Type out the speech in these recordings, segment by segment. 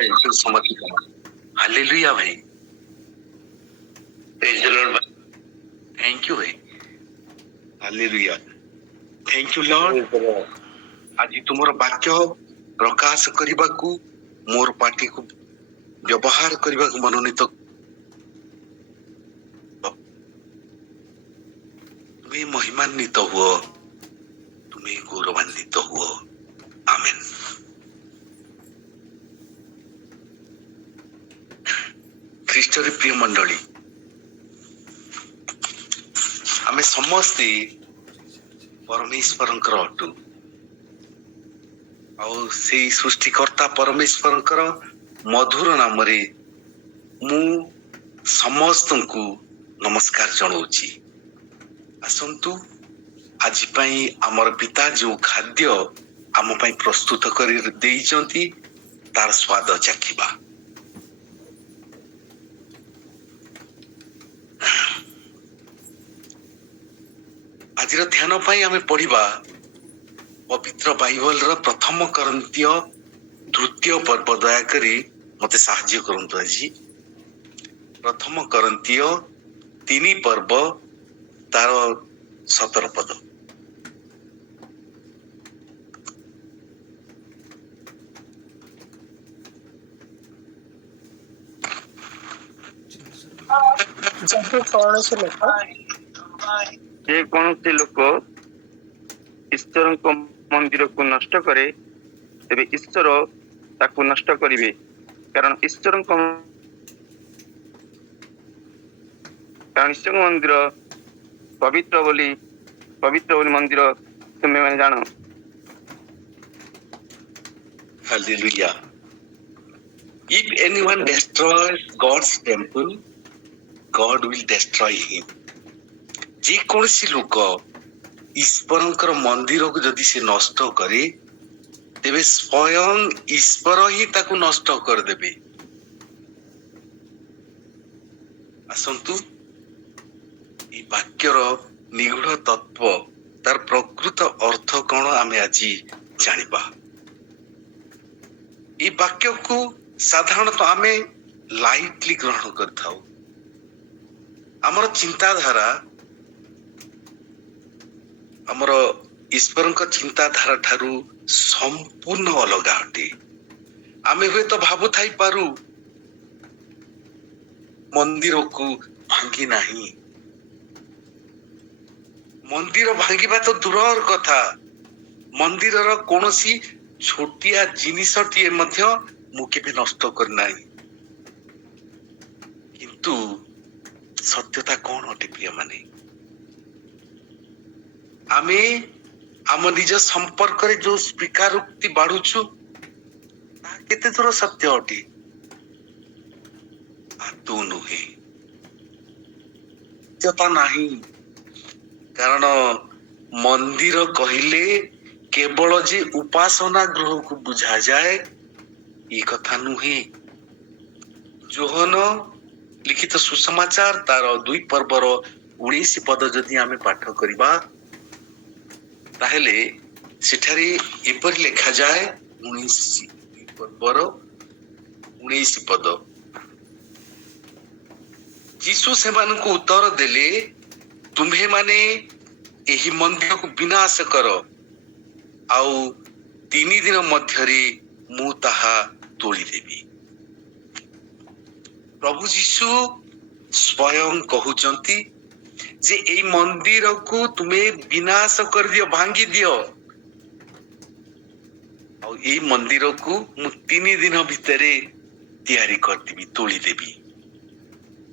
समझ हालेलुया भाई, praise the Lord. Thank you भाई, हालेलुया, थैंक यू लॉर्ड। आज तुमर वाक्य प्रकाश करने मोर पार्टी को व्यवहार करने को मनोनीत तुम्हें महिमान्वित हुओ, तुम्हें गौरवान्वित हुओ। आमेन। ख्रीष्टर प्रिय मंडली, आमे समस्ते परमेश्वर अटू से सृष्टिकर्ता परमेश्वर मधुर नाम रे मु समस्त को नमस्कार जनाऊँगी। आसंतु आज आमर पिता जो खाद्य आम प्रस्तुत कर तार स्वाद चाखिबा। आज ध्यान आम पढ़ा पवित्र बाइबल रो प्रथम करंतिय द्वितीय पर्व। दयाकरी मते साहाय्य करंतु। आज प्रथम करंतिय 3 पर्व तार 17 पद। जे कौन से लोक ईश्वर को मंदिर को नष्ट करे तेबे ईश्वर ताकू नष्ट करिवे, कारण ईश्वर मंदिर पवित्र बोली मंदिर तुम्हें मैंने जानो। Hallelujah. If anyone destroys God's temple, God will destroy him. जे कौन सी लोक ईश्वर मंदिर को जदि से नष्ट करे तेबे स्वयं ईश्वर ही ताकू नष्ट कर देबे। आसंतु ई वाक्यर निगूढ़ तत्व तार प्रकृत अर्थ कौन आमे आज जानिबा। ई वाक्य को साधारणतः आमे लाइटली ग्रहण करथाउ। हमर चिंताधारा हमर ईश्वर चिंताधारा ठारू संपूर्ण अलग अटे। आमे हुए तो भावु थाई पारू मंदिर को भांगी नहीं। मंदिर भांगिबा तो दूरर कथा, मंदिर रो कोनोसी छोटिया जिनिसटिए मध्य मु केबे नष्ट कर नाही। किंतु सत्यता कौन अटे प्रिय माने, आमे आम निज संपर्क रे जो स्वीकारोक्ति बाढ़ुछु केते दूर सत्य अटे आदौ नुहे, सत्यता नहीं। कारण मंदिर कहिले केवल जे उपासना गृह को बुझा जाए ये कथा नुहे। जोहन लिखित सुसमाचार तार 2 पर्वर 19 पद जदि आमे पाठ करिबा ताहेले सेठारे एपरि लिखा जाए 19 पर्वर 19 पद। यीशु सेमान को उत्तर देले, तुम्हे माने एही मंदिर को विनाश करो आउ 3 दिन मध्यरे मु ताहा तोड़ी देबी। प्रभु यीशु स्वयं कहउचंती जे एई मंदिर को तुम्हें विनाश कर दियो, भांगी दियो आउ एई मंदिर को मु 3 दिन भितरे तैयारी कर देबी, तोड़ी देबी।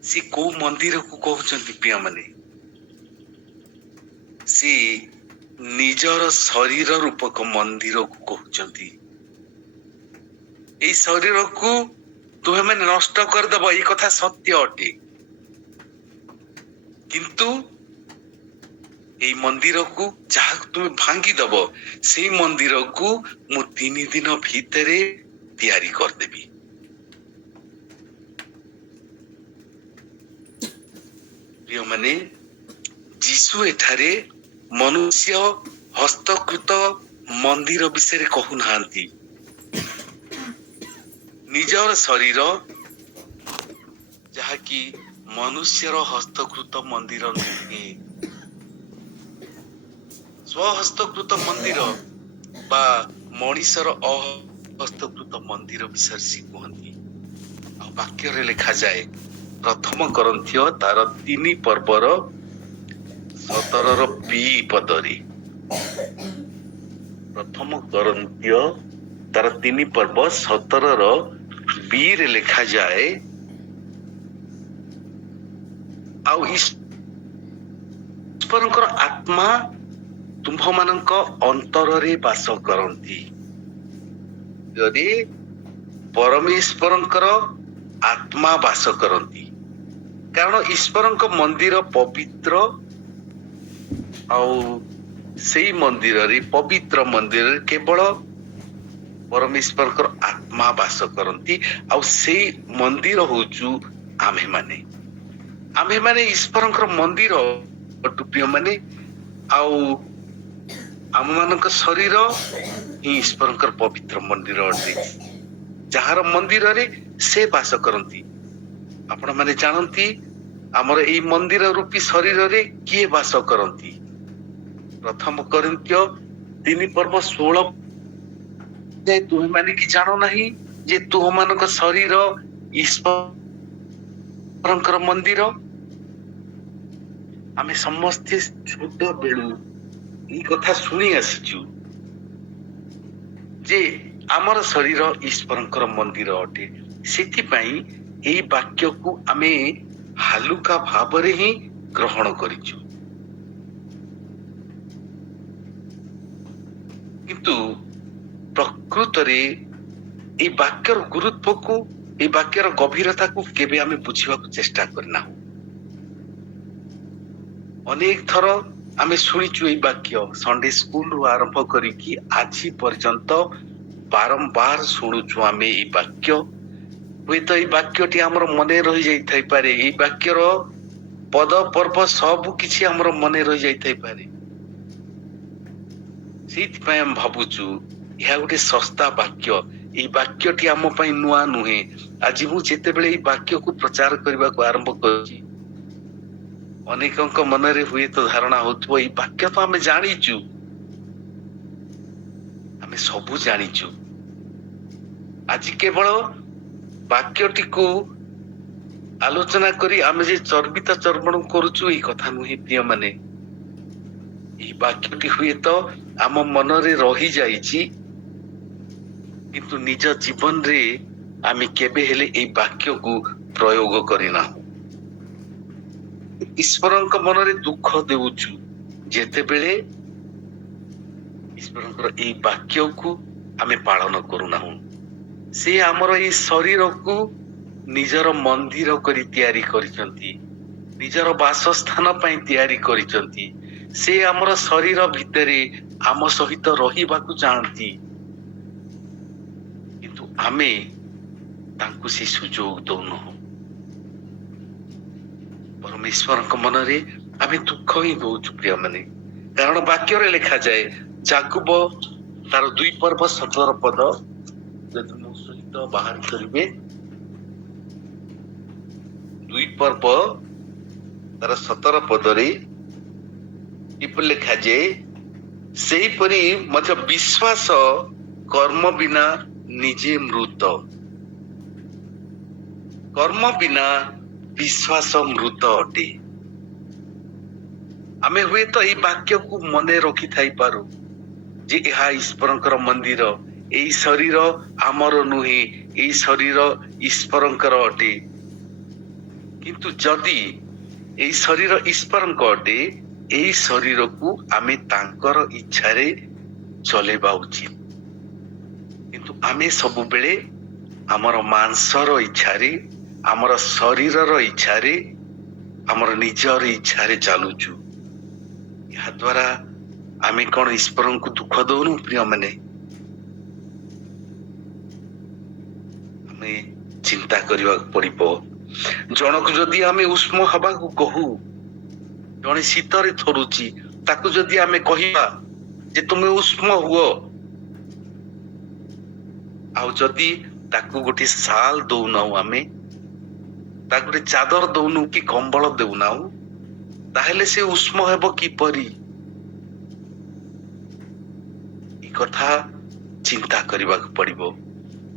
से को मंदिर को कहउचंती प्रिय माने, से निजर शरीर रूपक मंदिर को कहउचंती। एई शरीर को तुम्हें मैंने नष्ट कर दब, ये कथा सत्य अटे। किंतु ये मंदिर को जहाँ तुम्हें भांगी दब से मंदिर को मु 3 दिन भितरे तैयारी कर देबी। प्रिय माने जीसु एठारे मनुष्य हस्तकृत मंदिर विषय कहू नाहांती, ନିଜର ଶରୀର ଯାହାକି ମନୁଷ୍ୟର ହସ୍ତକୃତ ମନ୍ଦିର ନୁହେଁ, ସ୍ୱହସ୍ତକୃତ ମନ୍ଦିର ବା ମଣିଷର ଅହସ୍ତକୃତ ମନ୍ଦିର ବିଷୟରେ ସେ କୁହନ୍ତି। ଆଉ ବାକ୍ୟରେ ଲେଖାଯାଏ ପ୍ରଥମ କରନ୍ଥୀୟ ତାର 3 ପର୍ବର 17ର B ପଦରେ, ପ୍ରଥମ କରନ୍ଥୀୟ ତାର 3 ପର୍ବ 17ର B ରେ ଲେଖାଯାଏ, ଆଉ ଈଶ୍ୱରଙ୍କର ଆତ୍ମା ତୁମ୍ଭମାନଙ୍କ ଅନ୍ତରରେ ବାସ କରନ୍ତି। ଯଦି ପରମେଶ୍ୱରଙ୍କର ଆତ୍ମା ବାସ କରନ୍ତି, କାରଣ ଈଶ୍ୱରଙ୍କ ମନ୍ଦିର ପବିତ୍ର, ଆଉ ସେଇ ମନ୍ଦିରରେ ପବିତ୍ର ମନ୍ଦିରରେ କେବଳ ପରମେଶ୍ୱରଙ୍କର ଆତ୍ମା ବାସ କରନ୍ତି। ଆଉ ସେଇ ମନ୍ଦିର ହଉଛୁ ଆମେମାନେ ଈଶ୍ୱରଙ୍କର ମନ୍ଦିର ପ୍ରିୟମାନେ। ଆଉ ଆମମାନଙ୍କ ଶରୀର ହିଁ ଈଶ୍ୱରଙ୍କର ପବିତ୍ର ମନ୍ଦିର ଅଟେ, ଯାହାର ମନ୍ଦିରରେ ସେ ବାସ କରନ୍ତି। ଆପଣ ମାନେ ଜାଣନ୍ତି ଆମର ଏଇ ମନ୍ଦିର ରୂପୀ ଶରୀରରେ କିଏ ବାସ କରନ୍ତି? ପ୍ରଥମ କରିନ୍ଥୀୟ 3 ପର୍ବ 16 ତୁମେ ମାନେ କି ଜାଣ ନାହିଁ ଯେ ତୁମମାନଙ୍କ ଶରୀର ଈଶ୍ୱରଙ୍କର ମନ୍ଦିର? ଆମେ ସମସ୍ତେ ଛୋଟ ବେଳୁ ଏଇ କଥା ଶୁଣି ଆସିଛୁ ଯେ ଆମର ଶରୀର ଈଶ୍ୱରଙ୍କର ମନ୍ଦିର ଅଟେ। ସେଥିପାଇଁ ଏଇ ବାକ୍ୟକୁ ଆମେ ହାଲୁକା ଭାବରେ ହିଁ ଗ୍ରହଣ କରିଛୁ। କିନ୍ତୁ ପ୍ରକୃତରେ এই ବାକ୍ୟର ଗୁରୁତ୍ୱକୁ, এই ବାକ୍ୟର ଗଭୀରତାକୁ କେବେ ଆମେ ବୁଝିବାକୁ ଚେଷ୍ଟା କରିନାହୁଁ। ଅନେକ ଥର ଆମେ ଶୁଣିଛୁ ଏଇ ବାକ୍ୟ, ସଣ୍ଡେ ସ୍କୁଲରୁ ଆରମ୍ଭ କରିକି ଆଜି ପର୍ଯ୍ୟନ୍ତ ବାରମ୍ବାର ଶୁଣୁଛୁ ଆମେ ଏଇ ବାକ୍ୟ। ହୁଏତ ଏଇ ବାକ୍ୟଟି ଆମର ମନେ ରହିଯାଇଥାଇପାରେ, ଏଇ ବାକ୍ୟର ପଦ ପର୍ବ ସବୁ କିଛି ଆମର ମନେ ରହିଯାଇଥାଇପାରେ। ସେଇଥିପାଇଁ ଆମେ ଭାବୁଛୁ ଏହା ଗୋଟେ ଶସ୍ତା ବାକ୍ୟ, ଏଇ ବାକ୍ୟଟି ଆମ ପାଇଁ ନୂଆ ନୁହେଁ। ଆଜି ମୁଁ ଯେତେବେଳେ ଏଇ ବାକ୍ୟକୁ ପ୍ରଚାର କରିବାକୁ ଆରମ୍ଭ କରୁଛି, ଅନେକଙ୍କ ମନରେ ହୁଏତ ଧାରଣା ହଉଥିବ ଏଇ ବାକ୍ୟ ତ ଆମେ ଜାଣିଛୁ, ଆମେ ସବୁ ଜାଣିଛୁ। ଆଜି କେବଳ ବାକ୍ୟଟିକୁ ଆଲୋଚନା କରି ଆମେ ଯେ ଚର୍ବିତ ଚର୍ମଣ କରୁଛୁ, ଏଇ କଥା ନୁହେଁ ପ୍ରିୟମାନେ। ଏଇ ବାକ୍ୟଟି ହୁଏତ ଆମ ମନରେ ରହିଯାଇଛି, କିନ୍ତୁ ନିଜ ଜୀବନରେ ଆମେ କେବେ ହେଲେ ଏଇ ବାକ୍ୟକୁ ପ୍ରୟୋଗ କରିନାହୁଁ। ଈଶ୍ୱରଙ୍କ ମନରେ ଦୁଃଖ ଦେଉଛୁ ଯେତେବେଳେ ଈଶ୍ୱରଙ୍କର ଏଇ ବାକ୍ୟକୁ ଆମେ ପାଳନ କରୁନାହୁଁ। ସେ ଆମର ଏଇ ଶରୀରକୁ ନିଜର ମନ୍ଦିର କରି ତିଆରି କରିଛନ୍ତି, ନିଜର ବାସସ୍ଥାନ ପାଇଁ ତିଆରି କରିଛନ୍ତି। ସେ ଆମର ଶରୀର ଭିତରେ ଆମ ସହିତ ରହିବାକୁ ଚାହାନ୍ତି, କିନ୍ତୁ ଆମେ ତାଙ୍କୁ ସେ ସୁଯୋଗ ଦଉନାହୁଁ। ପରମେଶ୍ୱରଙ୍କ ମନରେ ଆମେ ଦୁଃଖ ହିଁ ଦଉଛୁ ପ୍ରିୟମାନେ, କାରଣ ବାକ୍ୟରେ ଲେଖାଯାଏ, ଯାକୁବ ତାର 2 ପର୍ବ 17 ପଦ, ଯଦି ମୋ ସହିତ ବାହାର କରିବେ, 2 ପର୍ବ ତାର 17 ପଦରେ କିପରି ଲେଖାଯାଏ, ସେହିପରି ମଧ୍ୟ ବିଶ୍ୱାସ କର୍ମ ବିନା ନିଜେ ମୃତ। କର୍ମ ବିନା ବିଶ୍ୱାସ ମୃତ ଅଟେ। ଆମେ ହୁଏତ ଏଇ ବାକ୍ୟକୁ ମନେ ରଖିଥାଇପାରୁ ଯେ ଏହା ଈଶ୍ୱରଙ୍କର ମନ୍ଦିର, ଏଇ ଶରୀର ଆମର ନୁହେଁ, ଏଇ ଶରୀର ଈଶ୍ୱରଙ୍କର ଅଟେ। କିନ୍ତୁ ଯଦି ଏଇ ଶରୀର ଈଶ୍ୱରଙ୍କ ଅଟେ, ଏଇ ଶରୀରକୁ ଆମେ ତାଙ୍କର ଇଚ୍ଛାରେ ଚଲେଇବା ଉଚିତ। କିନ୍ତୁ ଆମେ ସବୁବେଳେ ଆମର ମାଂସର ଇଚ୍ଛାରେ, ଆମର ଶରୀରର ଇଚ୍ଛାରେ, ଆମର ନିଜର ଇଚ୍ଛାରେ ଚାଲୁଛୁ। ଏହା ଦ୍ୱାରା ଆମେ କଣ ଈଶ୍ୱରଙ୍କୁ ଦୁଃଖ ଦଉନୁ ପ୍ରିୟମାନେ? ଆମେ ଚିନ୍ତା କରିବାକୁ ପଡିବ। ଜଣକୁ ଯଦି ଆମେ ଉଷ୍ମ ହବାକୁ କହୁ, ଜଣେ ଶୀତରେ ଥରୁଛି, ତାକୁ ଯଦି ଆମେ କହିବା ଯେ ତୁମେ ଉଷ୍ମ ହୁଅ, ଆଉ ଯଦି ତାକୁ ଗୋଟେ ଶାଲ ଦଉନାଉ, ଆମେ ତାକୁ ଗୋଟେ ଚାଦର ଦଉନୁ କି କମ୍ବଳ ଦଉନାଉ, ତାହେଲେ ସେ ଉଷ୍ମ ହେବ କିପରି? ଏ କଥା ଚିନ୍ତା କରିବାକୁ ପଡିବ।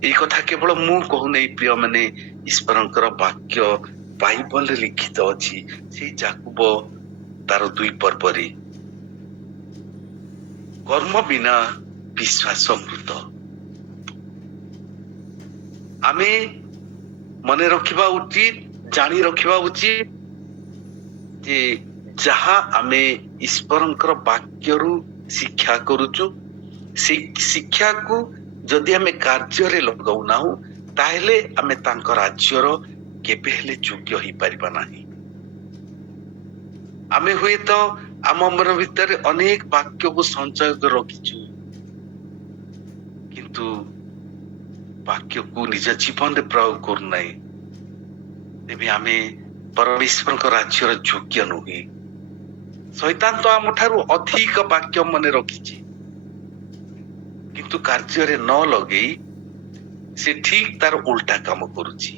ଏଇ କଥା କେବଳ ମୁଁ କହୁନାହିଁ ପ୍ରିୟ ମାନେ, ଈଶ୍ୱରଙ୍କର ବାକ୍ୟ ବାଇବଲରେ ଲିଖିତ ଅଛି। ସେଇ ଯାକୁବ ତାର 2 ପର୍ବରେ, କର୍ମ ବିନା ବିଶ୍ୱାସ ମୃତ। ଆମେ ମନେ ରଖିବା ଉଚିତ, ଜାଣି ରଖିବା ଉଚିତ ଯେ ଯାହା ଆମେ ଈଶ୍ୱରଙ୍କର ବାକ୍ୟରୁ ଶିକ୍ଷା କରୁଛୁ, ସେଇ ଶିକ୍ଷାକୁ ଯଦି ଆମେ କାର୍ଯ୍ୟରେ ଲଗାଉନାହୁଁ, ତାହେଲେ ଆମେ ତାଙ୍କ ରାଜ୍ୟର କେବେ ହେଲେ ଯୋଗ୍ୟ ହେଇପାରିବା ନାହିଁ। ଆମେ ହୁଏତ ଆମ ମନ ଭିତରେ ଅନେକ ବାକ୍ୟକୁ ସଞ୍ଚୟ କରି ରଖିଛୁ, କିନ୍ତୁ ବାକ୍ୟକୁ ନିଜ ଜୀବନରେ ପ୍ରୟୋଗ କରୁନାହିଁ, ତେବେ ଆମେ ପରମେଶ୍ୱରଙ୍କ ରାଜ୍ୟର ଯୋଗ୍ୟ ନୁହେଁ। ଶୈତାନ ତ ଆମଠାରୁ ଅଧିକ ବାକ୍ୟ ମନେ ରଖିଛି, କିନ୍ତୁ କାର୍ଯ୍ୟରେ ନ ଲଗେଇ ସେ ଠିକ ତାର ଉଲ୍ଟା କାମ କରୁଛି।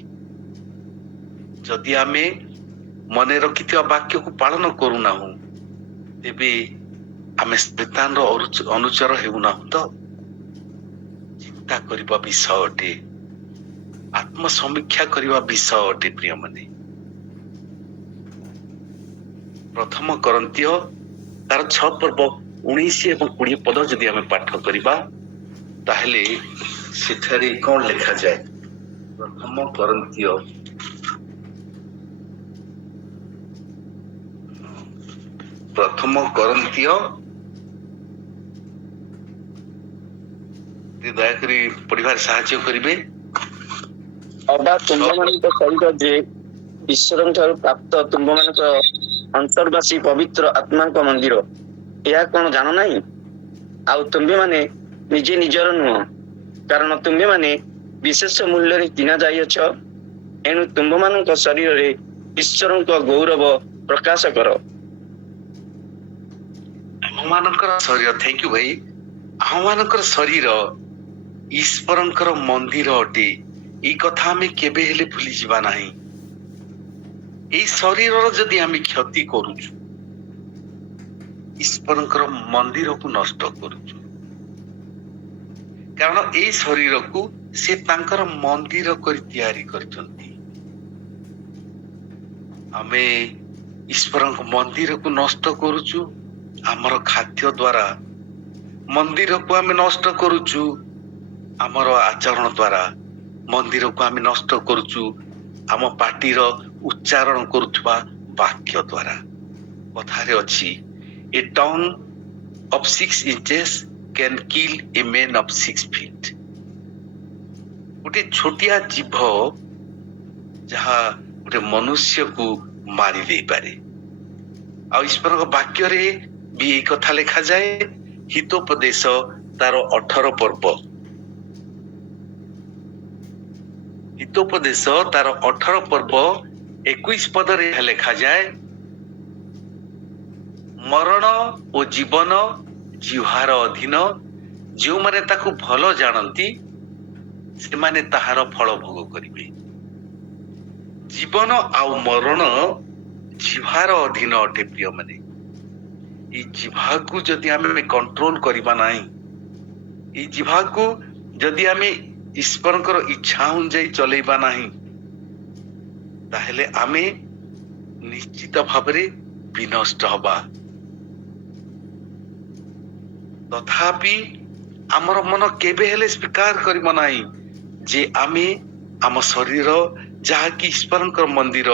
ଯଦି ଆମେ ମନେ ରଖିଥିବା ବାକ୍ୟକୁ ପାଳନ କରୁନାହୁଁ, ତେବେ ଆମେ ଶୈତାନର ଅନୁଚର ହେଉନାହୁଁ ତ? ଚିନ୍ତା କରିବା ବିଷୟ ଅଟେ, ଆତ୍ମ ସମୀକ୍ଷା କରିବା ବିଷୟ ଅଟେ ପ୍ରିୟମାନେ। ପ୍ରଥମ କରନ୍ତୀୟ ତାର 6 ପର୍ବ 19 ଏବଂ 20 ପଦ ଯଦି ଆମେ ପାଠ କରିବା, ତାହେଲେ ସେଠାରେ କଣ ଲେଖାଯାଏ? ପ୍ରଥମ କରନ୍ତୀୟ ଦୟାକରି ପଢିବାରେ ସାହାଯ୍ୟ କରିବେ। ଅବା ତୁମ୍ଭମାନଙ୍କ ସହିତ ଯେ ଈଶ୍ୱରଙ୍କ ଠାରୁ ପ୍ରାପ୍ତ ତୁମ୍ଭମାନଙ୍କ ଅନ୍ତର୍ବାସୀ ପବିତ୍ର ଆତ୍ମାଙ୍କ ମନ୍ଦିର, ଏହା କଣ ଜାଣ ନାହିଁ? ଆଉ ତୁମ୍ଭେମାନେ ନିଜେ ନିଜର ନୁହଁ, କାରଣ ତୁମ୍ଭେମାନେ ବିଶେଷ ମୂଲ୍ୟରେ କିଣା ଯାଇଅଛ। ଏଣୁ ତୁମ୍ଭମାନଙ୍କ ଶରୀରରେ ଈଶ୍ୱରଙ୍କ ଗୌରବ ପ୍ରକାଶ କର। ଆମମାନଙ୍କର ଶରୀର, ଥ୍ୟାଙ୍କ ୟୁ ଭାଇ, ଆମମାନଙ୍କର ଶରୀର ଈଶ୍ୱରଙ୍କର ମନ୍ଦିର ଅଟେ। ଏଇ କଥା ଆମେ କେବେ ହେଲେ ଭୁଲିଯିବା ନାହିଁ। ଏଇ ଶରୀରର ଯଦି ଆମେ କ୍ଷତି କରୁଛୁ, ଈଶ୍ୱରଙ୍କର ମନ୍ଦିରକୁ ନଷ୍ଟ କରୁଛୁ। କାରଣ ଏଇ ଶରୀରକୁ ସେ ତାଙ୍କର ମନ୍ଦିର କରି ତିଆରି କରିଛନ୍ତି। ଆମେ ଈଶ୍ୱରଙ୍କ ମନ୍ଦିରକୁ ନଷ୍ଟ କରୁଛୁ ଆମର ଖାଦ୍ୟ ଦ୍ୱାରା, ମନ୍ଦିରକୁ ଆମେ ନଷ୍ଟ କରୁଛୁ ଆମର ଆଚରଣ ଦ୍ୱାରା, ମନ୍ଦିରକୁ ଆମେ ନଷ୍ଟ କରୁଛୁ ଆମ ପାଟିର ଉଚ୍ଚାରଣ କରୁଥିବା ବାକ୍ୟ ଦ୍ୱାରା। କଥାରେ ଅଛି, ଏ Tong of 6 inches can kill a man of 6 feet। ଗୋଟେ ଛୋଟିଆ ଜୀଭ ଯାହା ଗୋଟେ ମନୁଷ୍ୟକୁ ମାରି ଦେଇପାରେ। ଆଉ ଈଶ୍ୱରଙ୍କ ବାକ୍ୟରେ ବି ଏଇ କଥା ଲେଖାଯାଏ, ହିତୋପଦେଶ ତାର 18 ପର୍ବ, ହିତୋପଦେଶ ତାର 18 ପର୍ବ 21 ପଦରେ ଲେଖାଯାଏ, ମରଣ ଓ ଜୀବନ ଜିହ୍ବାର ଅଧୀନ, ଯେଉଁମାନେ ତାକୁ ଭଲ ଜାଣନ୍ତି ସେମାନେ ତାହାର ଫଳ ଭୋଗ କରିବେ। ଜୀବନ ଆଉ ମରଣ ଜିହ୍ବାର ଅଧୀନ ଅଟେ ପ୍ରିୟମାନେ। এই ଜିହ୍ବାକୁ ଯଦି ଆମେ କଣ୍ଟ୍ରୋଲ କରିବା ନାହିଁ, এই ଜିହ୍ବାକୁ ଯଦି ଆମେ ଈଶ୍ୱରଙ୍କର ଇଚ୍ଛା ଅନୁଯାୟୀ ଚଲେଇବା ନାହିଁ, ତାହେଲେ ଆମେ ନିଶ୍ଚିତ ଭାବରେ ବିନଷ୍ଟ ହବା। ତଥାପି ଆମର ମନ କେବେ ହେଲେ ସ୍ୱୀକାର କରିବ ନାହିଁ ଯେ ଆମେ ଆମ ଶରୀର ଯାହାକି ଈଶ୍ୱରଙ୍କର ମନ୍ଦିର,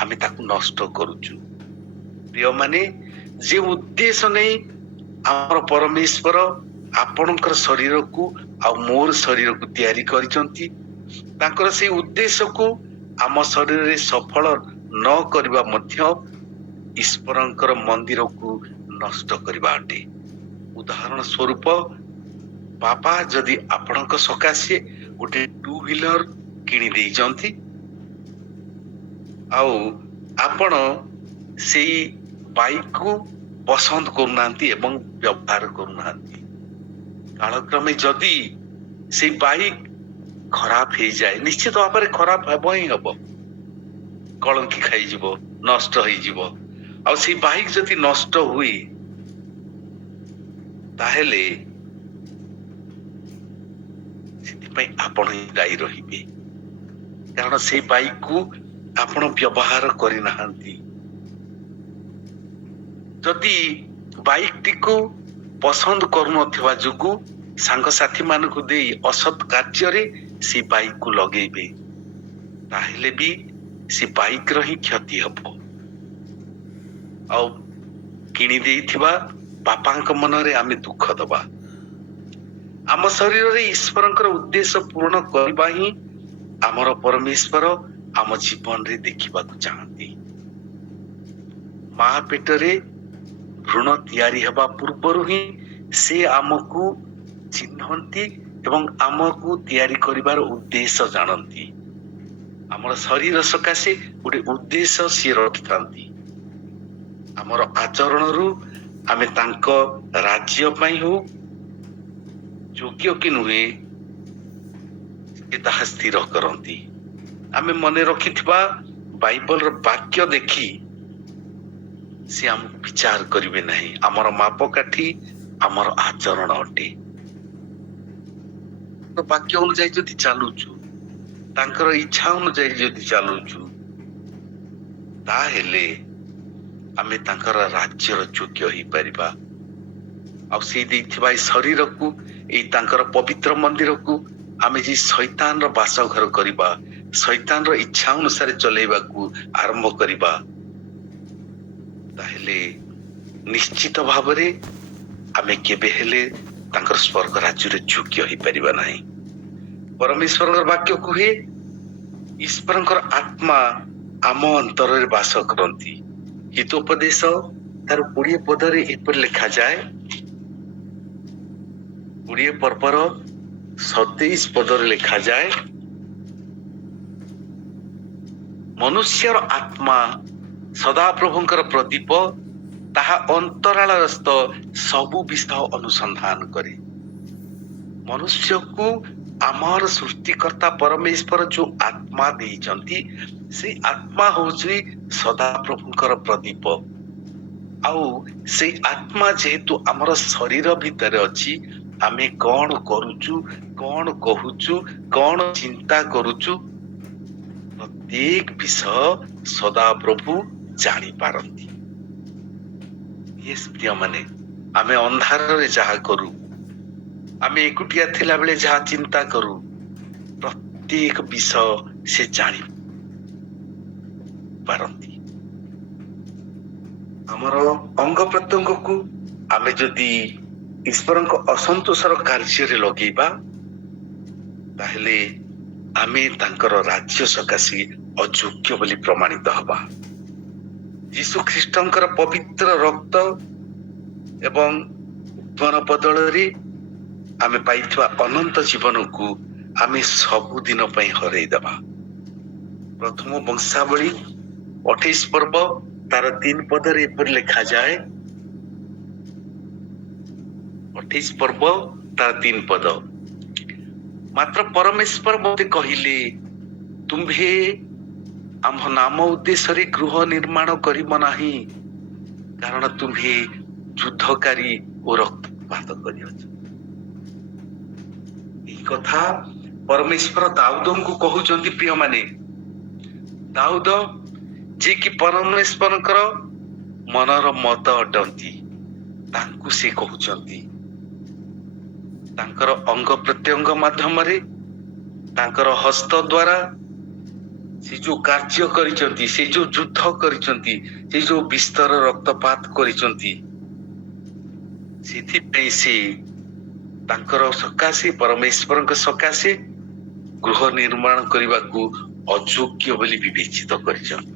ଆମେ ତାକୁ ନଷ୍ଟ କରୁଛୁ। ପ୍ରିୟମାନେ, ଯେ ଉଦ୍ଦେଶ୍ୟ ନେଇ ଆମର ପରମେଶ୍ୱର ଆପଣଙ୍କର ଶରୀରକୁ ଆଉ ମୋର ଶରୀରକୁ ତିଆରି କରିଛନ୍ତି, ତାଙ୍କର ସେଇ ଉଦ୍ଦେଶ୍ୟକୁ ଆମ ଶରୀରରେ ସଫଳ ନ କରିବା ମଧ୍ୟ ଈଶ୍ୱରଙ୍କର ମନ୍ଦିରକୁ ନଷ୍ଟ କରିବା ଅଟେ। ଉଦାହରଣ ସ୍ୱରୂପ, ବାପା ଯଦି ଆପଣଙ୍କ ସକାଶେ ଗୋଟେ 2 wheeler କିଣି ଦେଇଛନ୍ତି, ଆଉ ଆପଣ ସେଇ ବାଇକକୁ ପସନ୍ଦ କରୁନାହାନ୍ତି ଏବଂ ବ୍ୟବହାର କରୁନାହାନ୍ତି, କାଳକ୍ରମେ ଯଦି ସେଇ ବାଇକ ଖରାପ ହେଇଯାଏ, ନିଶ୍ଚିତ ଭାବରେ ଖରାପ ହେବ ହିଁ ହେବ, କଳଙ୍କି ଖାଇଯିବ, ନଷ୍ଟ ହେଇଯିବ। ଆଉ ସେଇ ବାଇକ୍ ଯଦି ନଷ୍ଟ ହୁଏ ତାହେଲେ ସେଥିପାଇଁ ଆପଣ ହିଁ ଦାୟୀ ରହିବେ, କାରଣ ସେଇ ବାଇକ୍ କୁ ଆପଣ ବ୍ୟବହାର କରିନାହାନ୍ତି। ଯଦି ବାଇକ୍ ଟିକୁ ପସନ୍ଦ କରୁନଥିବା ଯୋଗୁ ସାଙ୍ଗସାଥି ମାନଙ୍କୁ ଦେଇ ଅସତ୍ କାର୍ଯ୍ୟରେ ସେ ବାଇକ୍ କୁ ଲଗେଇବେ, ତାହେଲେ ବି ସେ ବାଇକ୍ ର ହିଁ କ୍ଷତି ହବ। ଆଉ କିଣି ଦେଇଥିବା ବାପାଙ୍କ ମନରେ ଆମେ ଦୁଃଖ ଦବା। ଆମ ଶରୀରରେ ଈଶ୍ୱରଙ୍କର ଉଦ୍ଦେଶ୍ୟ ପୂରଣ କରିବା ହିଁ ଆମର ପରମେଶ୍ୱର ଆମ ଜୀବନରେ ଦେଖିବାକୁ ଚାହାନ୍ତି। ମା ପେଟରେ ଭ୍ରୂଣ ତିଆରି ହେବା ପୂର୍ବରୁ ହିଁ ସେ ଆମକୁ ଚିହ୍ନନ୍ତି ଏବଂ ଆମକୁ ତିଆରି କରିବାର ଉଦ୍ଦେଶ୍ୟ ଜାଣନ୍ତି। ଆମର ଶରୀର ସକାଶେ ଗୋଟେ ଉଦ୍ଦେଶ୍ୟ ସିଏ ରଖିଥାନ୍ତି। ଆମର ଆଚରଣରୁ ଆମେ ତାଙ୍କ ରାଜ୍ୟ ପାଇଁ ହଉ ଯୋଗ୍ୟ କି ନୁହେଁ ସେ ତାହା ସ୍ଥିର କରନ୍ତି। ଆମେ ମନେ ରଖିଥିବା ବାଇବଲର ବାକ୍ୟ ଦେଖି ସେ ଆମକୁ ବିଚାର କରିବେ ନାହିଁ। ଆମର ମାପକାଠି ଆମର ଆଚରଣ ଅଟେ। ବାକ୍ୟ ଅନୁଯାୟୀ ଯଦି ଚାଲୁଛୁ, ତାଙ୍କର ଇଚ୍ଛା ଅନୁଯାୟୀ ଯଦି ଚାଲୁଛୁ, ତାହେଲେ ଆମେ ତାଙ୍କର ରାଜ୍ୟର ଯୋଗ୍ୟ ହେଇପାରିବା। ଆଉ ସେଇ ଦେଇଥିବା ଏଇ ଶରୀରକୁ, ଏଇ ତାଙ୍କର ପବିତ୍ର ମନ୍ଦିରକୁ ଆମେ ଯେ ଶୈତାନର ବାସଘର କରିବା, ଶୈତାନର ଇଚ୍ଛା ଅନୁସାରେ ଚଲେଇବାକୁ ଆରମ୍ଭ କରିବା, ତାହେଲେ ନିଶ୍ଚିତ ଭାବରେ ଆମେ କେବେ ହେଲେ ତାଙ୍କର ସ୍ୱର୍ଗ ରାଜ୍ୟରେ ଯୋଗ୍ୟ ହେଇପାରିବା ନାହିଁ। ପରମେଶ୍ୱରଙ୍କର ବାକ୍ୟ କୁହେ, ଈଶ୍ୱରଙ୍କର ଆତ୍ମା ଆମ ଅନ୍ତରରେ ବାସ କରନ୍ତି। ହିତୋପଦେଶ ତାର 20 ପଦରେ ଏପରି ଲେଖାଯାଏ, 20 ପର୍ବର 27 ପଦରେ ଲେଖାଯାଏ, ମନୁଷ୍ୟର ଆତ୍ମା ସଦାପ୍ରଭୁଙ୍କର ପ୍ରଦୀପ, ତାହା ଅନ୍ତରାଳସ୍ଥ ସବୁ ବିଷୟ ଅନୁସନ୍ଧାନ କରେ। ମନୁଷ୍ୟକୁ ଆମର ସୃଷ୍ଟିକର୍ତ୍ତା ପରମେଶ୍ୱର ଯୋଉ ଆତ୍ମା ଦେଇଛନ୍ତି, ସେଇ ଆତ୍ମା ହଉଛି ସଦାପ୍ରଭୁଙ୍କର ପ୍ରଦୀପ। ଆଉ ସେଇ ଆତ୍ମା ଯେହେତୁ ଆମର ଶରୀର ଭିତରେ ଅଛି, ଆମେ କଣ କରୁଛୁ, କଣ କହୁଛୁ, କଣ ଚିନ୍ତା କରୁଛୁ, ପ୍ରତ୍ୟେକ ବିଷୟ ସଦାପ୍ରଭୁ ଜାଣିପାରନ୍ତି। ପ୍ରିୟମାନେ, ଆମେ ଅନ୍ଧାରରେ ଯାହା କରୁ, ଆମେ ଏକୁଟିଆ ଥିଲା ବେଳେ ଯାହା ଚିନ୍ତା କରୁ, ପ୍ରତ୍ୟେକ ବିଷୟ ସେ ଜାଣି ପାରନ୍ତି। ଆମର ଅଙ୍ଗ ପ୍ରତ୍ୟଙ୍ଗକୁ ଆମେ ଯଦି ଈଶ୍ୱରଙ୍କ ଅସନ୍ତୋଷର କାର୍ଯ୍ୟରେ ଲଗେଇବା, ତାହେଲେ ଆମେ ତାଙ୍କର ରାଜ୍ୟ ସକାଶେ ଅଯୋଗ୍ୟ ବୋଲି ପ୍ରମାଣିତ ହବା। ଯୀଶୁ ଖ୍ରୀଷ୍ଟଙ୍କର ପବିତ୍ର ରକ୍ତ ଏବଂ ଉଦ୍ଧାର ବଦଳରେ ଆମେ ପାଇଥିବା ଅନନ୍ତ ଜୀବନକୁ ଆମେ ସବୁଦିନ ପାଇଁ ହରେଇ ଦେବା। ପ୍ରଥମ ବଂଶାବଳୀ 28 ପର୍ବ ତାର 3 ପଦରେ ଏପରି ଲେଖାଯାଏ, 28 ପର୍ବ ତାର 3 ପଦ, ମାତ୍ର ପରମେଶ୍ୱର ମୋତେ କହିଲେ, ତୁମ୍ଭେ ଆମ ନାମ ଉଦ୍ଦେଶ୍ୟରେ ଗୃହ ନିର୍ମାଣ କରିବ ନାହିଁ, କାରଣ ତୁମ୍ଭେ ଯୁଦ୍ଧକାରୀ ଓ ରକ୍ତପାତ କରିଅଛ। ଏହି କଥା ପରମେଶ୍ୱର ଦାଉଦଙ୍କୁ କହୁଛନ୍ତି। ପ୍ରିୟମାନେ, ଦାଉଦ ଯିଏ କି ପରମେଶ୍ୱରଙ୍କର ମନର ମତ ଅଟନ୍ତି, ତାଙ୍କୁ ସେ କହୁଛନ୍ତି। ତାଙ୍କର ଅଙ୍ଗ ପ୍ରତ୍ୟଙ୍ଗ ମାଧ୍ୟମରେ, ତାଙ୍କର ହସ୍ତ ଦ୍ୱାରା ସେ ଯୋଉ କାର୍ଯ୍ୟ କରିଛନ୍ତି, ସେ ଯୋଉ ଯୁଦ୍ଧ କରିଛନ୍ତି, ସେ ଯୋଉ ବିସ୍ତର ରକ୍ତପାତ କରିଛନ୍ତି, ସେଥିପାଇଁ ସେ ତାଙ୍କର ସକାଶେ, ପରମେଶ୍ୱରଙ୍କ ସକାଶେ ଗୃହ ନିର୍ମାଣ କରିବାକୁ ଅଯୋଗ୍ୟ ବୋଲି ବିବେଚିତ କରିଛନ୍ତି।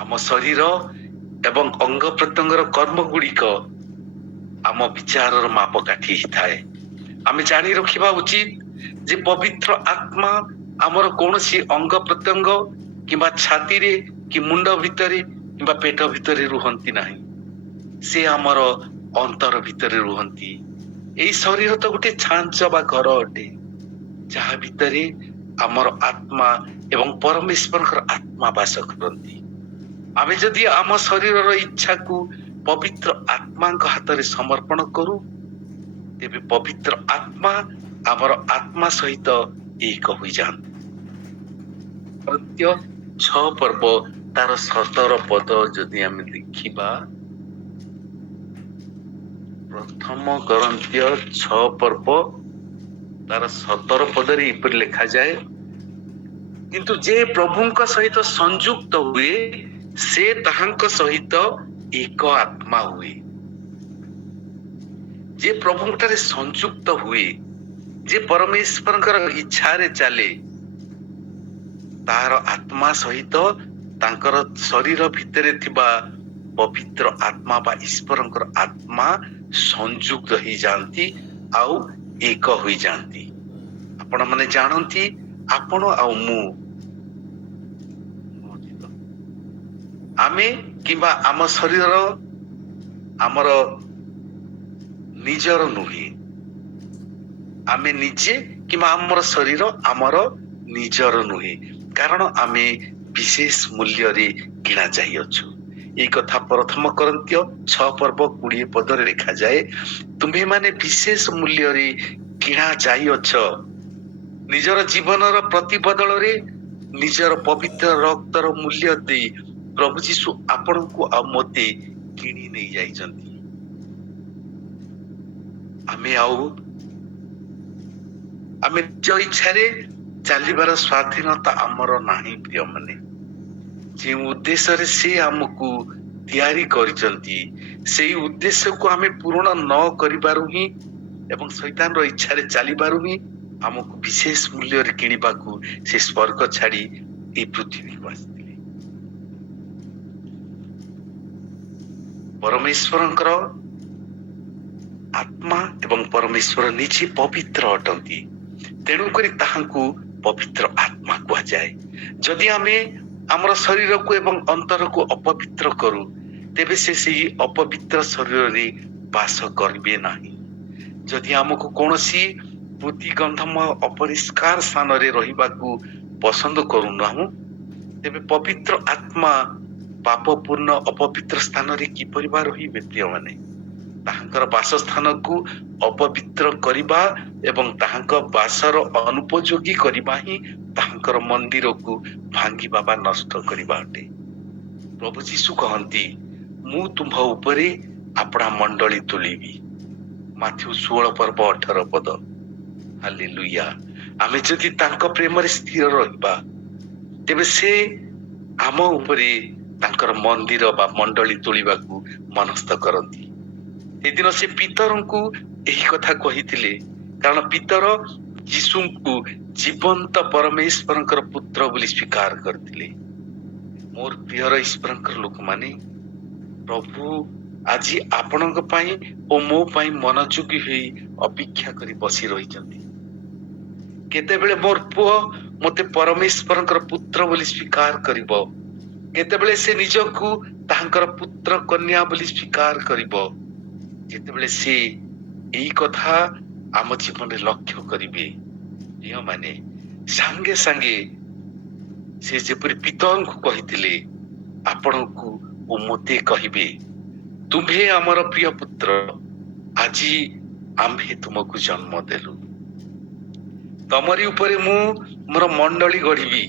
ଆମ ଶରୀର ଏବଂ ଅଙ୍ଗ ପ୍ରତ୍ୟଙ୍ଗର କର୍ମ ଗୁଡିକ ଆମ ବିଚାରର ମାପକାଠି ହେଇଥାଏ। ଆମେ ଜାଣି ରଖିବା ଉଚିତ ଯେ ପବିତ୍ର ଆତ୍ମା ଆମର କୌଣସି ଅଙ୍ଗ ପ୍ରତ୍ୟଙ୍ଗ କିମ୍ବା ଛାତିରେ କି ମୁଣ୍ଡ ଭିତରେ କିମ୍ବା ପେଟ ଭିତରେ ରୁହନ୍ତି ନାହିଁ, ସେ ଆମର ଅନ୍ତର ଭିତରେ ରୁହନ୍ତି। ଏଇ ଶରୀର ତ ଗୋଟେ ଛାଞ୍ଚ ବା ଘର ଅଟେ। ଯାହା ଭିତରେ ଆମର ଆତ୍ମା ଏବଂ ପରମେଶ୍ୱରଙ୍କର ଆତ୍ମା ବାସ କରନ୍ତି। ଆମେ ଯଦି ଆମ ଶରୀରର ଇଚ୍ଛାକୁ ପବିତ୍ର ଆତ୍ମାଙ୍କ ହାତରେ ସମର୍ପଣ କରୁ, ତେବେ ପବିତ୍ର ଆତ୍ମା ଆମର ଆତ୍ମା ସହିତ ଏକ ହୋଇଯାଆନ୍ତି। 6 ପର୍ବ ତାର 17 ପଦ ଯଦି ଆମେ ଦେଖିବା, ପ୍ରଥମ କରନ୍ତୀୟ 6 ପର୍ବ ତାର 17 ପଦରେ ଏପରି ଲେଖାଯାଏ, କିନ୍ତୁ ଯେ ପ୍ରଭୁଙ୍କ ସହିତ ସଂଯୁକ୍ତ ହୁଏ ସେ ତାହାଙ୍କ ସହିତ ଏକ ଆତ୍ମା ହୁଏ। ଯେ ପ୍ରଭୁଙ୍କଠାରେ ସଂଯୁକ୍ତ ହୁଏ, ଯେ ପରମେଶ୍ୱରଙ୍କର ଇଚ୍ଛାରେ ଚାଲେ, ତାହାର ଆତ୍ମା ସହିତ ତାଙ୍କର ଶରୀର ଭିତରେ ଥିବା ପବିତ୍ର ଆତ୍ମା ବା ଈଶ୍ୱରଙ୍କର ଆତ୍ମା ସଂଯୁକ୍ତ ହେଇଯାଆନ୍ତି ଆଉ ଏକ ହୋଇଯାଆନ୍ତି। ଆପଣ ମାନେ ଜାଣନ୍ତି, ଆପଣ ଆଉ ମୁଁ, ଆମେ କିମ୍ବା ଆମ ଶରୀର ଆମର ନିଜର ନୁହେଁ। ଆମେ ନିଜେ କିମ୍ବା ଆମର ଶରୀର ଆମର ନିଜର ନୁହେଁ, କାରଣ ଆମେ ବିଶେଷ ମୂଲ୍ୟରେ କିଣା ଯାଇଅଛୁ। এই କଥା ପ୍ରଥମ କରନ୍ତୀୟ 6 ପର୍ବ 20 ପଦରେ ଲେଖାଯାଏ, ତୁମ୍ଭେମାନେ ବିଶେଷ ମୂଲ୍ୟରେ କିଣା ଯାଇଅଛ, ନିଜର ଜୀବନର ପ୍ରତିବଦଳରେ ନିଜର ପବିତ୍ର ରକ୍ତର ମୂଲ୍ୟ ଦେଇ ପ୍ରଭୁ ଯୀଶୁ ଆପଣଙ୍କୁ ଆଉ ମୋତେ କିଣି ନେଇ ଯାଇଛନ୍ତି। ଆମେ ନିଜ ଇଚ୍ଛାରେ ଚାଲିବାର ସ୍ୱାଧୀନତା ଆମର ନାହିଁ ପ୍ରିୟମାନେ। ଯେଉଁ ଉଦ୍ଦେଶ୍ୟରେ ସେ ଆମକୁ ତିଆରି କରିଛନ୍ତି, ସେଇ ଉଦ୍ଦେଶ୍ୟକୁ ଆମେ ପୂରଣ ନ କରିବାରୁ ହିଁ ଏବଂ ଶୈତାନର ଇଚ୍ଛାରେ ଚାଲିବାରୁ ହିଁ ଆମକୁ ବିଶେଷ ମୂଲ୍ୟରେ କିଣିବାକୁ ସେ ସ୍ୱର୍ଗ ଛାଡି এই ପୃଥିବୀକୁ ଆସିଥିଲେ। ପରମେଶ୍ୱରଙ୍କର ଆତ୍ମା ଏବଂ ପରମେଶ୍ୱର ନିଜେ ପବିତ୍ର ଅଟନ୍ତି, ତେଣୁକରି ତାହାଙ୍କୁ ପବିତ୍ର ଆତ୍ମା କୁହାଯାଏ। ଯଦି ଆମେ ଆମର ଶରୀରକୁ ଏବଂ ଅନ୍ତରକୁ ଅପବିତ୍ର କରୁ, ତେବେ ସେ ସେହି ଅପବିତ୍ର ଶରୀରରେ ବାସ କରିବେ ନାହିଁ। ଯଦି ଆମକୁ କୌଣସି ବୁଦ୍ଧିଗନ୍ଧମୟ ଅପରିଷ୍କାର ସ୍ଥାନରେ ରହିବାକୁ ପସନ୍ଦ କରୁନାହୁଁ, ତେବେ ପବିତ୍ର ଆତ୍ମା ପାପପୂର୍ଣ୍ଣ ଅପବିତ୍ର ସ୍ଥାନରେ କିପରି ବା ରହିବେ ପ୍ରିୟମାନେ? ତାହାଙ୍କର ବାସସ୍ଥାନକୁ ଅପବିତ୍ର କରିବା ଏବଂ ତାହାଙ୍କ ବାସର ଅନୁପଯୋଗୀ କରିବା ହିଁ ତାହାଙ୍କର ମନ୍ଦିରକୁ ଭାଙ୍ଗିବା ବା ନଷ୍ଟ କରିବା ଅଟେ। ପ୍ରଭୁ ଯୀଶୁ କହନ୍ତି, ମୁଁ ତୁମ୍ଭ ଉପରେ ଆପଣା ମଣ୍ଡଳୀ ତୁଳିବି। ମାଥ୍ୟୁ 16 ପର୍ବ 18 ପଦ। ହାଲେଲୁୟା। ଆମେ ଯଦି ତାଙ୍କ ପ୍ରେମରେ ସ୍ଥିର ରହିବା, ତେବେ ସେ ଆମ ଉପରେ ତାଙ୍କର ମନ୍ଦିର ବା ମଣ୍ଡଳୀ ତୁଳିବାକୁ ମନସ୍ଥ କରନ୍ତି। ସେଦିନ ସେ ପିତରଙ୍କୁ ଏହି କଥା କହିଥିଲେ, କାରଣ ପିତର ଯୀଶୁଙ୍କୁ ଜୀବନ୍ତ ପରମେଶ୍ୱରଙ୍କର ପୁତ୍ର ବୋଲି ସ୍ୱୀକାର କରିଥିଲେ। ମୋର ପ୍ରିୟର ଈଶ୍ୱରଙ୍କର ଲୋକମାନେ, ପ୍ରଭୁ ଆଜି ଆପଣଙ୍କ ପାଇଁ ଓ ମୋ ପାଇଁ ମନୋଯୋଗୀ ହୋଇ ଅପେକ୍ଷା କରି ବସି ରହିଛନ୍ତି। କେତେବେଳେ ମୋର ପୁଅ ମତେ ପରମେଶ୍ୱରଙ୍କର ପୁତ୍ର ବୋଲି ସ୍ୱୀକାର କରିବ, କେତେବେଳେ ସେ ନିଜକୁ ତାହାଙ୍କର ପୁତ୍ର କନ୍ୟା ବୋଲି ସ୍ୱୀକାର କରିବ। ଯେତେବେଳେ ସେ ଏଇ କଥା ଆମ ଜୀବନରେ ଲକ୍ଷ୍ୟ କରିବେ, ଝିଅମାନେ, ସାଙ୍ଗେ ସାଙ୍ଗେ ସେ ଯେପରି ପିତରଙ୍କୁ କହିଥିଲେ, ଆପଣଙ୍କୁ ଓ ମୋତେ କହିବେ, ତୁମ୍ଭେ ଆମର ପ୍ରିୟ ପୁତ୍ର, ଆଜି ଆମ୍ଭେ ତୁମକୁ ଜନ୍ମ ଦେଲୁ। ତମରି ଉପରେ ମୁଁ ମୋର ମଣ୍ଡଳୀ ଗଢିବି,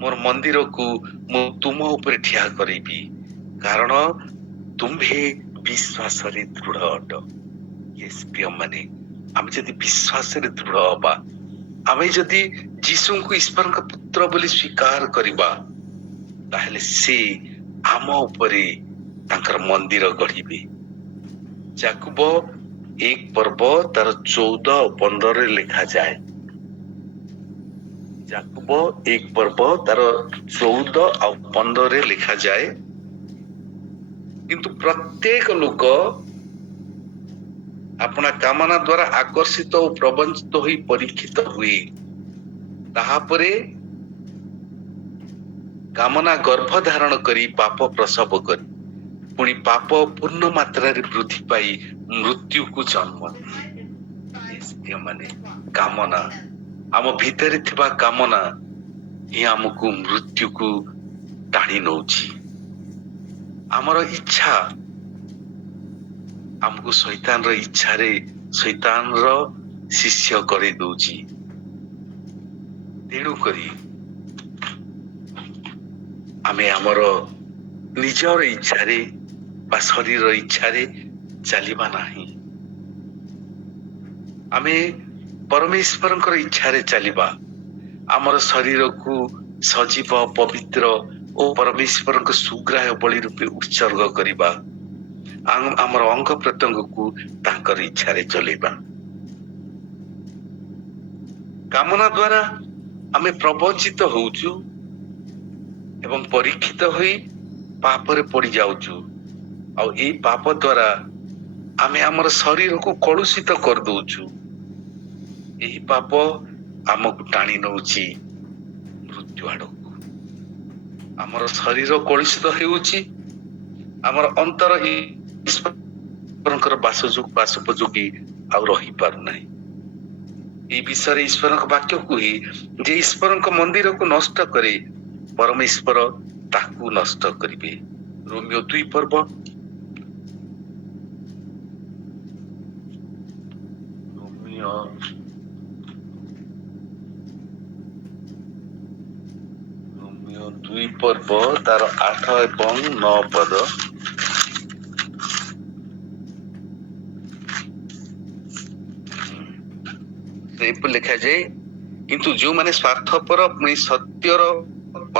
ମୋର ମନ୍ଦିରକୁ ମୁଁ ତୁମ ଉପରେ ଠିଆ କରିବି, କାରଣ ତୁମ୍ଭେ ବିଶ୍ୱାସରେ ଦୃଢ ଅଟ। ପ୍ରିୟମାନେ, ଆମେ ଯଦି ବିଶ୍ୱାସରେ ଦୃଢ ହବା, ଆମେ ଯଦି ଯୀଶୁଙ୍କୁ ଈଶ୍ୱରଙ୍କ ପୁତ୍ର ବୋଲି ସ୍ୱୀକାର କରିବା, ତାହେଲେ ସେ ଆମ ଉପରେ ତାଙ୍କର ମନ୍ଦିର ଗଢିବେ। ଯାକୁବ 1 ପର୍ବ ତାର 14 ଆଉ 15 ଲେଖାଯାଏ। ଯାକୁବ 1 ପର୍ବ ତାର 14 ଆଉ 15 ଲେଖାଯାଏ, କିନ୍ତୁ ପ୍ରତ୍ୟେକ ଲୋକ ଆପଣା କାମନା ଦ୍ୱାରା ଆକର୍ଷିତ ଓ ପ୍ରବଞ୍ଚିତ ହୋଇ ପରୀକ୍ଷିତ ହୁଏ। ତାହାପରେ କାମନା ଗର୍ଭ ଧାରଣ କରି ପାପ ପ୍ରସବ କରି, ପୁଣି ପାପ ପୂର୍ଣ୍ଣ ମାତ୍ରାରେ ବୃଦ୍ଧି ପାଇ ମୃତ୍ୟୁକୁ ଜନ୍ମ ଦିଏ। କାମନା ଆମ ଭିତରେ ଥିବା କାମନା ହିଁ ଆମକୁ ମୃତ୍ୟୁକୁ ଟାଣି ନଉଛି। ଆମର ଇଚ୍ଛା ଆମକୁ ଶୈତାନର ଇଚ୍ଛାରେ ଶୈତାନର ଶିଷ୍ୟ କରେଇ ଦଉଛି। ତେଣୁକରି ଆମେ ଆମର ନିଜର ଇଚ୍ଛାରେ ବା ଶରୀର ଇଚ୍ଛାରେ ଚାଲିବା ନାହିଁ। ଆମେ ପରମେଶ୍ୱରଙ୍କର ଇଚ୍ଛାରେ ଚାଲିବା। ଆମର ଶରୀରକୁ ସଜୀବ ପବିତ୍ର ଓ ପରମେଶ୍ୱରଙ୍କ ସୁଗ୍ରାହ୍ୟ ବଳି ରୂପେ ଉତ୍ସର୍ଗ କରିବା। ଆମର ଅଙ୍ଗ ପ୍ରତ୍ୟଙ୍ଗକୁ ତାଙ୍କର ଇଚ୍ଛାରେ ଚଲେଇବା। କାମନା ଦ୍ୱାରା ଆମେ ପ୍ରବଞ୍ଚିତ ହଉଛୁ ଏବଂ ପରୀକ୍ଷିତ ହୋଇ ପାପରେ ପଡି ଯାଉଛୁ। ଆଉ ଏଇ ପାପ ଦ୍ୱାରା ଆମେ ଆମର ଶରୀରକୁ କଳୁଷିତ କରିଦଉଛୁ। ଏହି ପାପ ଆମକୁ ଟାଣି ନଉଛି ମୃତ୍ୟୁ ଆଡକୁ। ଆମର ଶରୀର କଳୁଷିତ ହେଉଛି, ଆମର ଅନ୍ତର ଈଶ୍ୱରଙ୍କର ବାସୋପଯୋଗୀ ଆଉ ରହିପାରୁନାହିଁ। এই ବିଷୟରେ ଈଶ୍ୱରଙ୍କ ବାକ୍ୟ କୁହେ ଯେ ଈଶ୍ୱରଙ୍କ ମନ୍ଦିରକୁ ନଷ୍ଟ କରେ, ପରମେଶ୍ୱର ତାକୁ ନଷ୍ଟ କରିବେ। ରୋମିଓ 2 ପର୍ବ ରୋମିଓ 2 ପର୍ବ ତାର 8 ଏବଂ 9 ପଦ। ଲେଖାଯାଏ, କିନ୍ତୁ ଯୋଉମାନେ ସ୍ୱାର୍ଥପର ପୁଣି ସତ୍ୟର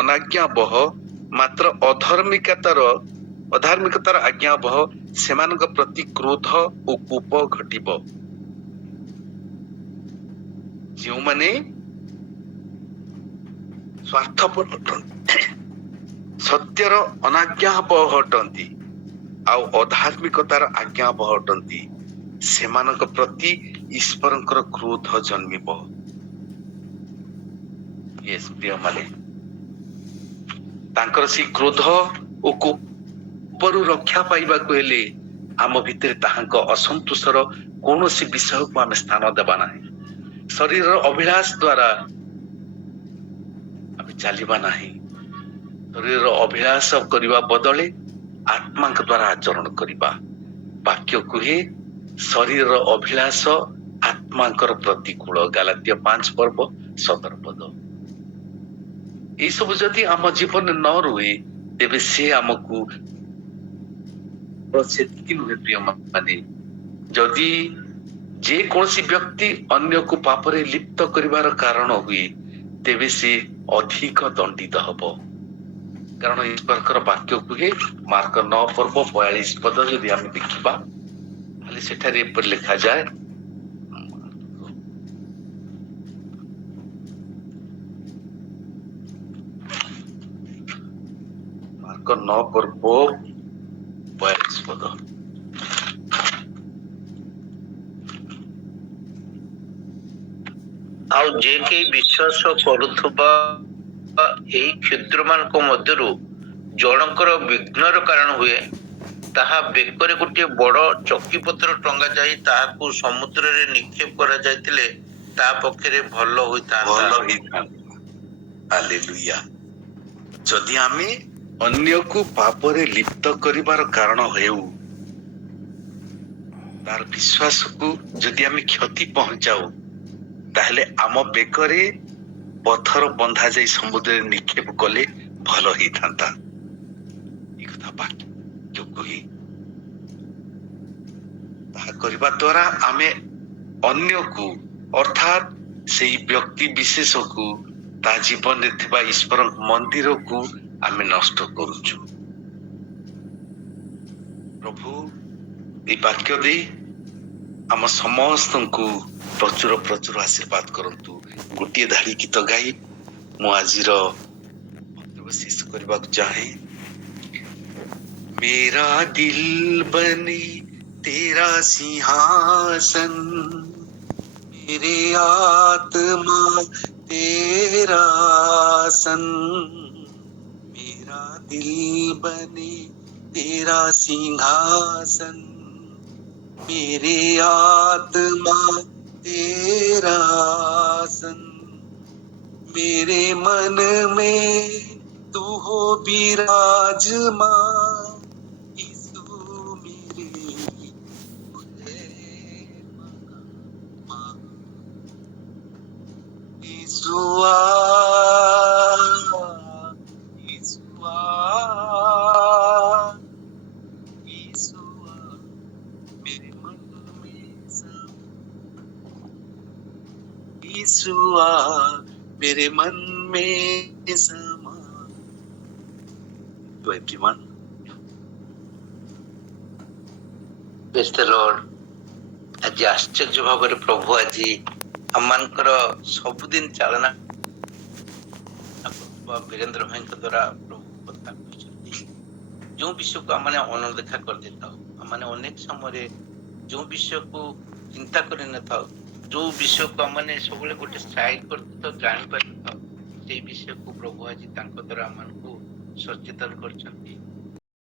ଅନାଜ୍ଞାବହ ମାତ୍ର ଅଧାର୍ମିକତାର ଆଜ୍ଞାବହ ସେମାନଙ୍କ ପ୍ରତି କ୍ରୋଧ ଓ କୋପ ଘଟିବ। ଯେଉଁମାନେ ସ୍ୱାର୍ଥପର ଅଟନ୍ତି, ସତ୍ୟର ଅନାଜ୍ଞାବହ ଅଟନ୍ତି ଆଉ ଅଧାର୍ମିକତାର ଆଜ୍ଞାବହ ଅଟନ୍ତି, ସେମାନଙ୍କ ପ୍ରତି ଈଶ୍ୱରଙ୍କର କ୍ରୋଧ ଜନ୍ମିବ। ପ୍ରିୟମାନେ, ତାଙ୍କର ସେଇ କ୍ରୋଧ ଓ କୋପରୁ ରକ୍ଷା ପାଇବାକୁ ହେଲେ ଆମ ଭିତରେ ତାହାଙ୍କ ଅସନ୍ତୋଷର କୌଣସି ବିଷୟକୁ ଆମେ ସ୍ଥାନ ଦେବା ନାହିଁ। ଶରୀରର ଅଭିଳାଷ ଦ୍ୱାରା ଆମେ ଚାଲିବା ନାହିଁ। ଶରୀରର ଅଭିଳାଷ କରିବା ବଦଳେ ଆତ୍ମାଙ୍କ ଦ୍ୱାରା ଆଚରଣ କରିବା। ବାକ୍ୟ କୁହେ ଶରୀରର ଅଭିଳାଷ ଆତ୍ମାଙ୍କର ପ୍ରତିକୂଳ। ଗାଲାତ୍ୟ 5 ପର୍ବ 17 ପଦ। ଏଇସବୁ ଯଦି ଆମ ଜୀବନରେ ନ ରୁହେ ତେବେ ସେ ଆମକୁ ସେତିକି ନୁହେଁ ପ୍ରିୟମାନେ, ଯଦି ଯେ କୌଣସି ବ୍ୟକ୍ତି ଅନ୍ୟକୁ ପାପରେ ଲିପ୍ତ କରିବାର କାରଣ ହୁଏ ତେବେ ସେ ଅଧିକ ଦଣ୍ଡିତ ହବ। କାରଣ ଈଶ୍ୱରଙ୍କର ବାକ୍ୟ କୁହେ ମାର୍କ 9 ପର୍ବ 42 ପଦ ଯଦି ଆମେ ଦେଖିବା ତାହେଲେ ସେଠାରେ ଏପରି ଲେଖାଯାଏ, ମାର୍କ 9 ପର୍ବ 42 ପଦ। ଆଉ ଯେ କେହି ବିଶ୍ୱାସ କରୁଥିବା ଏହି କ୍ଷୁଦ୍ର ମାନଙ୍କ ମଧ୍ୟରୁ ଜଣଙ୍କର ବିଘ୍ନର କାରଣ ହୁଏ, ତାହା ବେକରେ ଗୋଟିଏ ବଡ଼ ଚକିପତ୍ର ଟଙ୍ଗା ଯାଇ ତାହାକୁ ସମୁଦ୍ରରେ ନିକ୍ଷେପ କରାଯାଇଥିଲେ ତା ପକ୍ଷରେ ଭଲ ହୋଇଥାନ୍ତା। ହାଲେଲୁୟା। ଯଦି ଆମେ ଅନ୍ୟକୁ ପାପରେ ଲିପ୍ତ କରିବାର କାରଣ ହେଉ, ତାର ବିଶ୍ୱାସକୁ ଯଦି ଆମେ କ୍ଷତି ପହଞ୍ଚାଉ, ତାହେଲେ ଆମ ବେକରେ ପଥର ବନ୍ଧା ଯାଇ ସମୁଦ୍ରରେ ନିକ୍ଷେପ କଲେ ଭଲ ହେଇଥାନ୍ତା। ଏ କଥା ବାକ୍ୟ କୁହେ। ତାହା କରିବା ଦ୍ୱାରା ଆମେ ଅନ୍ୟକୁ ଅର୍ଥାତ୍ ସେଇ ବ୍ୟକ୍ତି ବିଶେଷକୁ ତା ଜୀବନରେ ଥିବା ଈଶ୍ୱର ମନ୍ଦିରକୁ ଆମେ ନଷ୍ଟ କରୁଛୁ। ପ୍ରଭୁ এই ବାକ୍ୟ ଦେଇ ଆମ ସମସ୍ତଙ୍କୁ ପ୍ରଚୁର ପ୍ରଚୁର ଆଶୀର୍ବାଦ କରନ୍ତୁ। ଗୋଟିଏ ଧାଡ଼ି ଗୀତ ଗାଇ ମୁଁ ଆଜିର ବକ୍ତବ୍ୟ ଶେଷ କରିବାକୁ ଚାହେଁ। मेरा दिल बने तेरा सिंहासन, मेरे आत्मा तेरा आसन, मेरा दिल बने तेरा सिंहासन, मेरे आत्मा तेरा आसन। मेरे मन में तू हो विराजमान, यीशु मेरे यीशुआ, यीशुआ, यीशुआ, मेरे मन में यीशुआ, मेरे मन में समा। To everyone, Praise the Lord. ଆଜି ଆଶ୍ଚର୍ଯ୍ୟ ଭାବରେ ପ୍ରଭୁ ଆଜି ଆମମାନଙ୍କର ସବୁଦିନ ଚାଳନା କରୁଥିବା ବୀରେନ୍ଦ୍ର ଭାଇଙ୍କ ଦ୍ୱାରା ପ୍ରଭୁ କଥା କହିଛନ୍ତି। ଯେଉଁ ବିଷୟକୁ ଆମମାନେ ଅନଦେଖା କରିଦେଇଥାଉ, ଆମମାନେ ଅନେକ ସମୟରେ ଯେଉଁ ବିଷୟକୁ ଚିନ୍ତା କରିନଥାଉ, ଯେଉଁ ବିଷୟକୁ ଆମମାନେ ସବୁବେଳେ ଗୋଟେ ସାଇଡ କରିଥାଉ, ଜାଣିପାରିଥାଉ, ସେଇ ବିଷୟକୁ ପ୍ରଭୁ ଆଜି ତାଙ୍କ ଦ୍ୱାରା ଆମମାନଙ୍କୁ ସଚେତନ କରିଛନ୍ତି।